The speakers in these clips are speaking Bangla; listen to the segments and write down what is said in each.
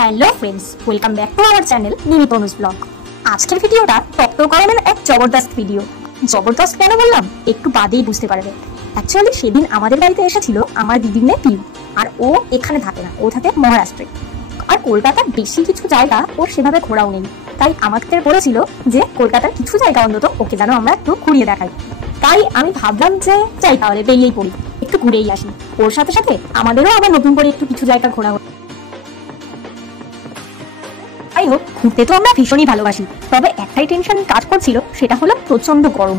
Hello friends, welcome back to our channel mini Tanuj blog. আজকের ভিডিওটা টকটক গরমের এক জবরদস্ত ভিডিও। জবরদস্ত কেন বললাম একটু বাদেই বুঝতে পারবে। অ্যাকচুয়ালি সেদিন আমাদের বাড়িতে এসেছিল আমার দিদির মেয়ে পিউ, আর ও এখানে থাকে না, ও থাকে মহারাষ্ট্রে। আর কলকাতার বেশি কিছু জায়গা ওর সেভাবে ঘোরাও নেই, তাই আমাদের বলেছিল যে কলকাতার কিছু জায়গা অন্তত ওকে যেন আমরা একটু ঘুরিয়ে দেখাই। তাই আমি ভাবলাম যে যাই তাহলে বেরিয়েই পড়ি, একটু ঘুরেই আসি। ওর সাথে সাথে আমাদেরও আবার নতুন করে একটু কিছু জায়গা ঘোরা হলো। যাই হোক, ঘুরতে তো আমরা ভীষণই ভালোবাসি, তবে একটাই টেনশন কাজ করছিল, সেটা হলো প্রচন্ড গরম।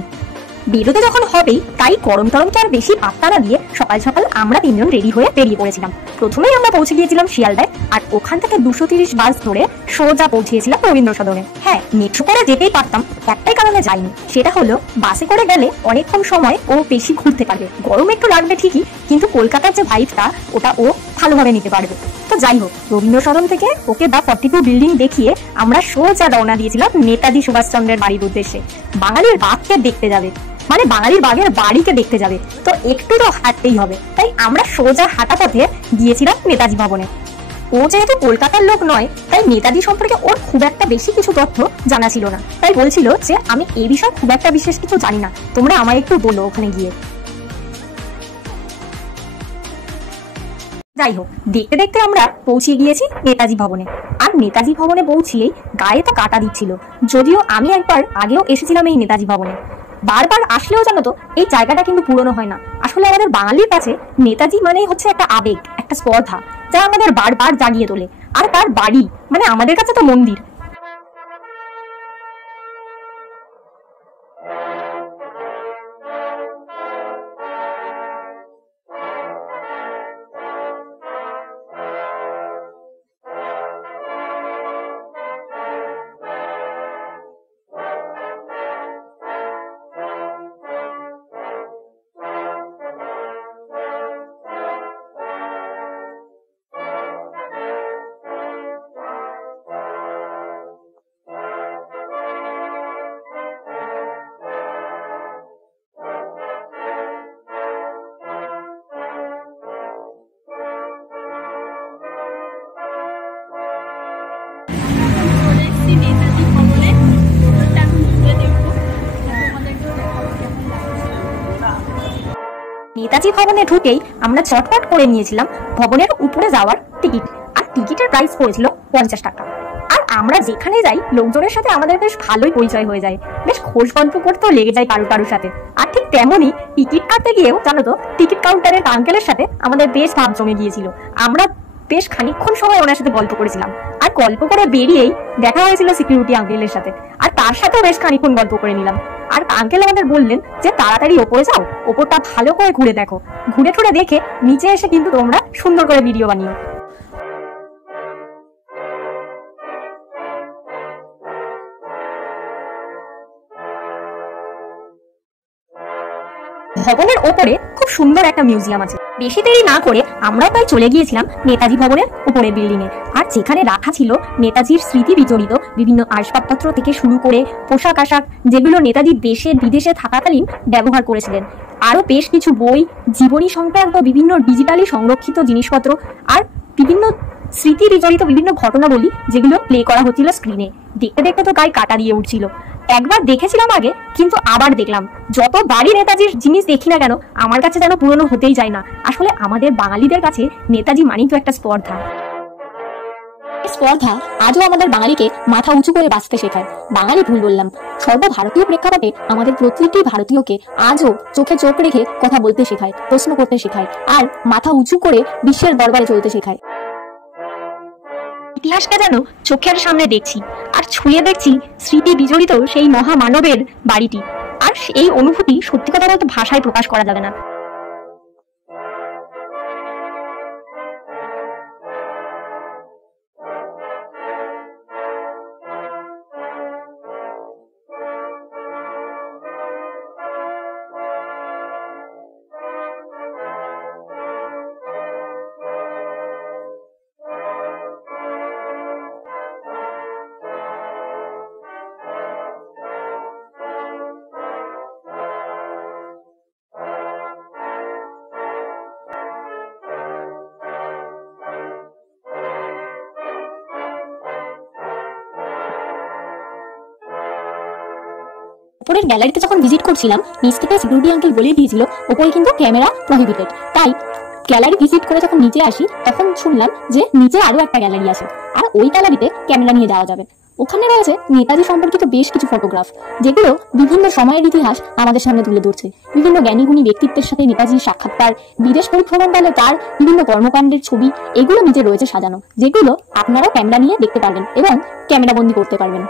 বেরোতে যখন হবেই, তাই গরম টরমকে আর বেশি পাত্তা না দিয়ে সকাল সকাল আমরা তিনজন রেডি হয়ে বেরিয়ে পড়েছিলাম। প্রথমেই আমরা পৌঁছে গিয়েছিলাম শিয়ালদায়, আর ওখান থেকে 230 বাস ধরে সোজা পৌঁছিয়েছিলাম রবীন্দ্র সদনে। হ্যাঁ, মেট্রো করে যেতেই পারতাম, একটাই কারণে যাইনি, সেটা হলো বাসে করে গেলে অনেকক্ষণ সময় ও বেশি ঘুরতে পারবে। গরম একটু লাগবে ঠিকই, কিন্তু কলকাতার যে ভাইবটা ওটা ও ভালোভাবে নিতে পারবে। তো যাই হোক, রবীন্দ্র সদন থেকে ওকে দা 42 বিল্ডিং দেখিয়ে আমরা সোজা রওনা দিয়েছিলাম নেতাজি সুভাষচন্দ্রের বাড়ির উদ্দেশ্যে। বাঙালির বাঘকে দেখতে যাবে, মানে বাঙালির বাঘের বাড়িকে দেখতে যাবে, তো একটু তো হাঁটতেই হবে। তাই আমরা সোজা হাঁটা পথে গিয়েছিলাম নেতাজি ভবনে। ও যেহেতু কলকাতার লোক নয়, তাই নেতাজি সম্পর্কে ওর খুব একটা বেশি কিছু তথ্য জানা ছিল না। তাই বলছিল যে আমি এই বিষয়ে খুব একটা বিশেষ কিছু জানি না, তোমরা আমায় একটু বলো ওখানে গিয়ে। যাই হোক, দেখতে দেখতে আমরা পৌঁছে গিয়েছি নেতাজি ভবনে। আর নেতাজি ভবনে পৌঁছিয়েই গায়ে তো কাটা দিচ্ছিল, যদিও আমি একবার আগেও এসেছিলাম এই নেতাজি ভবনে। বারবার আসলেও জানো তো এই জায়গাটা কিন্তু পুরনো হয় না। আসলে আমাদের বাঙালির কাছে নেতাজি মানেই হচ্ছে একটা আবেগ, একটা স্পর্ধা, যা আমাদের বারবার জাগিয়ে তোলে। আর তার বাড়ি মানে আমাদের কাছে তো মন্দির। নেতাজি ভবনে ঢুকেই আমরা চটপট করে নিয়েছিলাম ভবনের উপরে যাওয়ার টিকিট। আর টিকিটের প্রাইস পড়েছিল 50 টাকা। আর আমরা যেখানে যাই লোকজনের সাথে আমাদের বেশ ভালোই পরিচয় হয়ে যায়, বেশ খোঁজ গল্প করতেও লেগে যায় কারুর সাথে। আর ঠিক তেমনই টিকিট কাটতে গিয়েও জানো তো টিকিট কাউন্টারের আঙ্কেলের সাথে আমাদের বেশ ভাব জমে গিয়েছিল। আমরা বেশ খানিকক্ষণ সময় ওনার সাথে গল্প করেছিলাম, আর গল্প করে বেরিয়েই দেখা হয়েছিল সিকিউরিটি আঙ্কেলের সাথে, আর তার সাথেও বেশ খানিকক্ষণ গল্প করে নিলাম। আর আঙ্কেল আমাদের বললেন যে তাড়াতাড়ি ওপরে যাও, ওপরটা ভালো করে ঘুরে দেখো, ঘুরে টুরে দেখে নিচে এসে কিন্তু তোমরা সুন্দর করে ভিডিও বানিও। ভবনের ওপরে খুব সুন্দর একটা মিউজিয়াম আছে। বেশি দেরি না করে আমরাও তাই চলে গিয়েছিলাম নেতাজি ভবনের উপরে বিল্ডিং এ। আর যেখানে রাখা ছিল নেতাজির স্মৃতি বিজড়িত বিভিন্ন আসবাবপত্র থেকে শুরু করে পোশাক আশাক, যেগুলো নেতাজি দেশে বিদেশে থাকাকালীন ব্যবহার করেছিলেন। আরো বেশ কিছু বই, জীবনী সংক্রান্ত বিভিন্ন ডিজিটালি সংরক্ষিত জিনিসপত্র, আর বিভিন্ন স্মৃতি বিজড়িত বিভিন্ন ঘটনাবলী যেগুলো প্লে করা হচ্ছিল স্ক্রিনে। দেখতে দেখতে তো গায়ে কাটা দিয়ে উঠছিল। একবার দেখেছিলাম আগে, কিন্তু আবার দেখলাম। যতবারই নেতাজির জিনিস দেখি না কেন আমার কাছে যেন পুরনো হতেই যায় না। আসলে আমাদের বাঙালিদের কাছে নেতাজি মানেই তো একটা স্পর্ধা। স্পর্ধা আজও আমাদের বাঙালিকে মাথা উঁচু করে বাঁচতে শেখায়। বাঙালি ভুল বললাম, সর্বভারতীয় প্রেক্ষাপটে আমাদের প্রতিটি ভারতীয়কে আজও চোখে চোখ রেখে কথা বলতে শেখায়, প্রশ্ন করতে শেখায়, আর মাথা উঁচু করে বিশ্বের দরবারে চলতে শেখায়। ইতিহাসকে যেন চোখের সামনে দেখছি, আর ছুঁয়ে দেখছি স্মৃতি বিজড়িত সেই মহামানবের বাড়িটি। আর এই অনুভূতি সত্যি কথা বলতে ভাষায় প্রকাশ করা যাবে না। ওপরের গ্যালারিতে যখন ভিজিট করছিলাম, নিচ থেকে সিকিউরিটি আঙ্কেল বলে দিয়েছিল ওপরে কিন্তু ক্যামেরা প্রহিবিটেড। তাই গ্যালারি ভিজিট করে যখন নিচে আসি তখন শুনলাম যে নিচে আরো একটা গ্যালারি আছে, আর ওই গ্যালারিতে ক্যামেরা নিয়ে যাওয়া যাবে। ওখানে রয়েছে নেতাজি সম্পর্কিত বেশ কিছু ফটোগ্রাফ, যেগুলো বিভিন্ন সময়ের ইতিহাস আমাদের সামনে তুলে ধরছে। বিভিন্ন জ্ঞানীগুণী ব্যক্তিত্বের সাথে নেতাজির সাক্ষাৎকার, বিদেশ পরিভ্রমণকালে তার বিভিন্ন কর্মকাণ্ডের ছবি, এগুলো নিচে রয়েছে সাজানো, যেগুলো আপনারা ক্যামেরা নিয়ে দেখতে পারবেন এবং ক্যামেরা বন্দি করতে পারবেন।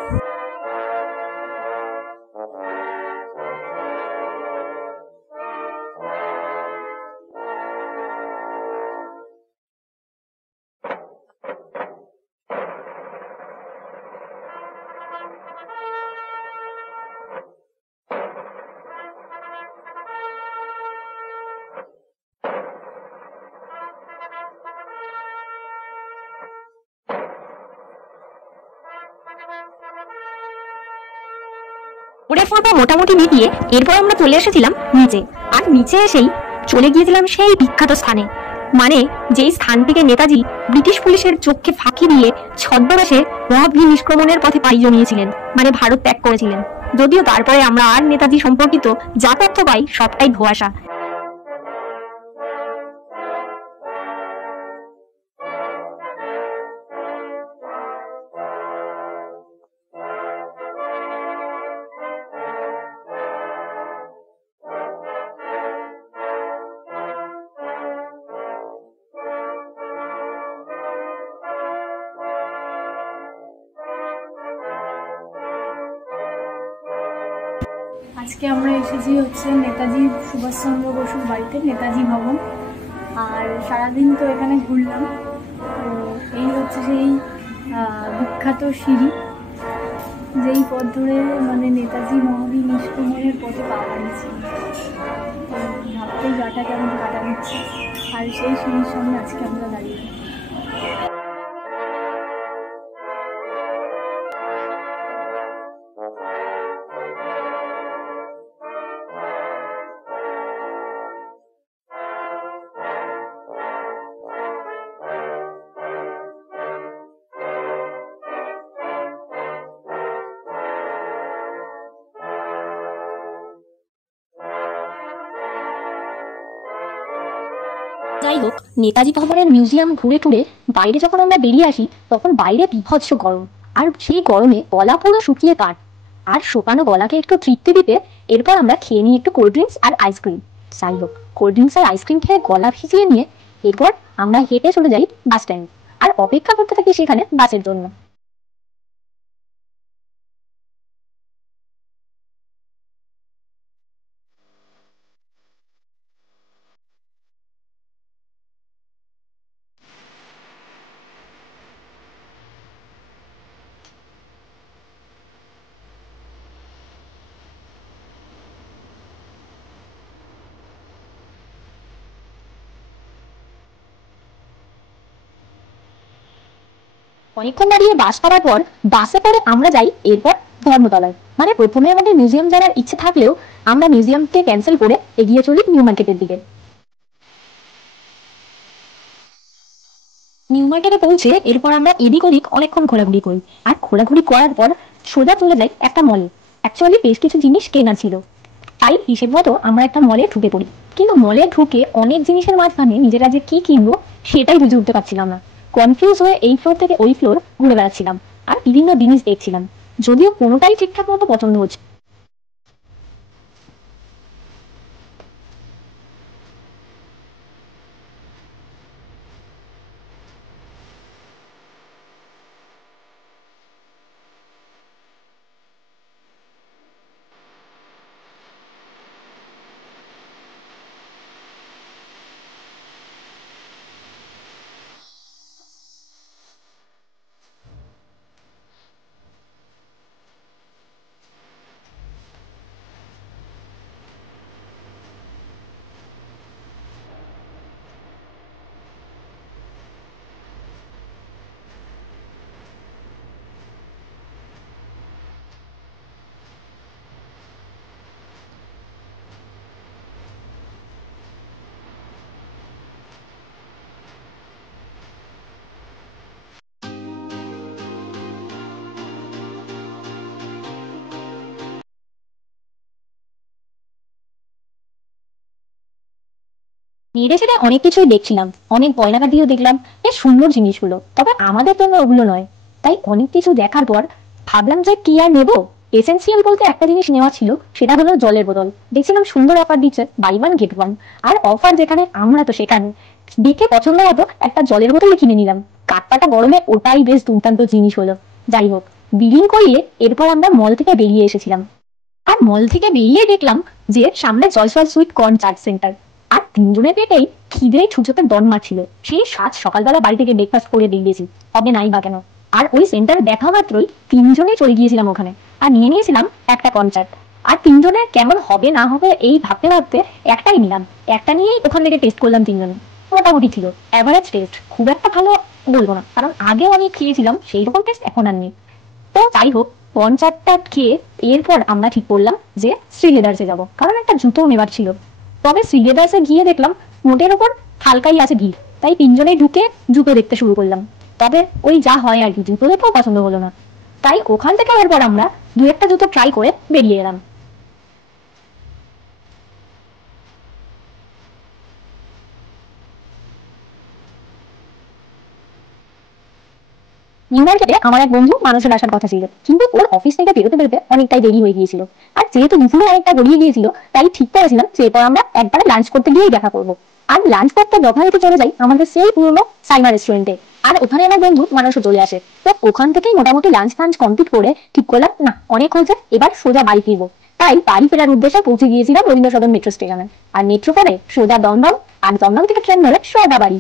ওরে ফটো মোটামুটি মিটিয়ে এরপর আমরা চলে এসেছিলাম নিচে, আর নিচে এসেই চলে গিয়েছিলাম সেই বিখ্যাত স্থানে, মানে যেই স্থান থেকে নেতাজি ব্রিটিশ পুলিশের চোখকে ফাঁকি দিয়ে ছদ্মবেশে মহাবীর নিষ্ক্রমণের পথে পাড়ি জমিয়েছিলেন, মানে ভারত ত্যাগ করেছিলেন। যদিও তারপরে আমরা আর নেতাজি সম্পর্কিত যা তথ্য পাই সবটাই ধোঁয়াশা। আজকে আমরা এসেছি হচ্ছে নেতাজি সুভাষচন্দ্র বসুর বাড়িতে, নেতাজি ভবন। আর সারাদিন তো এখানে ঘুরলাম। তো এই হচ্ছে সেই বিখ্যাত সিঁড়ি, যেই পথ ধরে মানে নেতাজি মহাবীর নিষ্ক্রমণের পথে পা বাড়িয়েছিল। তো ভাবতেই গাটা কেমন কাটা দিচ্ছে। আর সেই সিঁড়ির সামনে আজকে আমরা দাঁড়িয়ে। যাই হোক, নেতাজি ভবনের মিউজিয়াম ঘুরে টুরে বাইরে যখন আমরা বেরিয়ে আসি তখন বাইরে বিভৎস গরম, আর সেই গরমে গলা পুরো শুকিয়ে কাঠ। আর শুকানো গলাকে একটু তৃপ্তি দিতে এরপর আমরা খেয়ে নিই একটু কোল্ড ড্রিঙ্কস আর আইসক্রিম। যাই হোক, কোল্ড ড্রিঙ্কস আর আইসক্রিম খেয়ে গলা ভিজিয়ে নিয়ে এরপর আমরা হেঁটে চলে যাই বাস স্ট্যান্ড, আর অপেক্ষা করতে থাকি সেখানে বাসের জন্য। অনেকক্ষণ দাঁড়িয়ে বাস পাওয়ার পর বাসে করে আমরা যাই এরপর ধর্মতলায়। মানে প্রথমে আমাদের মিউজিয়াম যাওয়ার ইচ্ছে থাকলেও আমরা মিউজিয়ামকে ক্যান্সেল করে এগিয়ে চলি নিউ মার্কেটের দিকে। নিউ মার্কেটে পৌঁছে এরপর আমরা এদিক ওদিক অনেকক্ষণ ঘোরাঘুরি করি, আর ঘোরাঘুরি করার পর সোজা চলে যাই একটা মলে। অ্যাকচুয়ালি বেশ কিছু জিনিস কেনার ছিল, তাই হিসেব মতো আমরা একটা মলে ঢুকে পড়ি। কিন্তু মলে ঢুকে অনেক জিনিসের মাঝখানে নিজেরা যে কি কিনবো সেটাই বুঝে উঠতে পারছিলাম না। কনফিউজ হয়ে এই ফ্লোর থেকে ওই ফ্লোর ঘুরে বেড়াচ্ছিলাম আর বিভিন্ন জিনিস দেখছিলাম, যদিও কোনোটাই ঠিকঠাক মতো পছন্দ হচ্ছে। এড়ে সেটা অনেক কিছুই দেখছিলাম, অনেক গয়নাগাটিও দেখলাম, বেশ সুন্দর জিনিসগুলো, তবে আমাদের জন্য ওগুলো নয়। তাই অনেক কিছু দেখার পর ভাবলাম যে কি আর নেবো। এসেন্সিয়াল বলতে একটা জিনিস নেওয়া ছিল, সেটা হলো জলের বোতল। দেখছিলাম সুন্দর অফার দিচ্ছে, বাই ওয়ান গেট ওয়ান। আর অফার যেখানে আমরা তো সেখানে দেখে পছন্দ মতো একটা জলের বোতল কিনে নিলাম। কাঠপাটা গরমে ওটাই বেশ দুর্দান্ত জিনিস হলো। যাই হোক, বিলিং করিয়ে এরপর আমরা মল থেকে বেরিয়ে এসেছিলাম। আর মল থেকে বেরিয়ে দেখলাম যে সামনে Jaiswal sweet corn chaat centre. আর তিনজনের পেটেই খিদে ছুঁচোতে দম মারছিল। সেই সাত সকালবেলা বাড়ি থেকে ব্রেকফাস্ট করে বেরিয়েছি, হবে নাই বা কেন। আর ওই সেন্টারে দেখা মাত্রই তিনজনেই চলে গিয়েছিলাম ওখানে, আর নিয়ে নিয়েছিলাম একটা কনচার্ট। আর তিনজনের কেমন হবে না হবে এই ভাবতে ভাবতে একটাই নিলাম। একটা নিয়েই ওখান থেকে টেস্ট করলাম তিনজনে। মোটামুটি ছিল, অ্যাভারেজ টেস্ট, খুব একটা ভালো বলবো না, কারণ আগেও আমি খেয়েছিলাম সেই রকম টেস্ট এখন আর নেই। তো যাই হোক, কনচার্টটা খেয়ে এরপর আমরা ঠিক করলাম যে শ্রীলেদার্সে যাবো, কারণ একটা জুতো নেবার ছিল। তবে শ্রীলেদার্সে গিয়ে দেখলাম মোটের ওপর হালকাই আছে ভিড়, তাই তিনজনেই ঢুকে জুতো দেখতে শুরু করলাম। তবে ওই যা হয় আর কি, জুতো দেখেও পছন্দ হলো না। তাই ওখান থেকে এরপর আমরা দু একটা জুতো ট্রাই করে বেরিয়ে এলাম। নিউ মার্কেটে আমার এক বন্ধু মানুষের আসার কথা ছিল, কিন্তু ওর অফিস থেকে বেরোতে বেরোতে অনেকটাই দেরি হয়ে গিয়েছিল। আর যেহেতু দুপুরে অনেকটা গড়িয়ে গিয়েছিল, তাই ঠিক করেছিলাম যে এরপর আমরা একবারে লাঞ্চ করতে গিয়েই দেখা করবো। আর লাঞ্চ করতে যথারীতি চলে যাই আমাদের সেই পুরনো সাইমা রেস্টুরেন্টে। আর ওখানে আমার বন্ধু মানুষও চলে আসে। তো ওখান থেকেই মোটামুটি লাঞ্চ ফাঞ্চ কমপ্লিট করে ঠিক করলাম না, অনেক হয়েছে, এবার সোজা বাড়ি ফিরবো। তাই বাড়ি ফেরার উদ্দেশ্যে পৌঁছে গিয়েছিলাম রবীন্দ্র সদন মেট্রো স্টেশনে। আর মেট্রো করে সোজা দমদম, আর দমদম থেকে ট্রেন ধরে সোজা বাড়ি।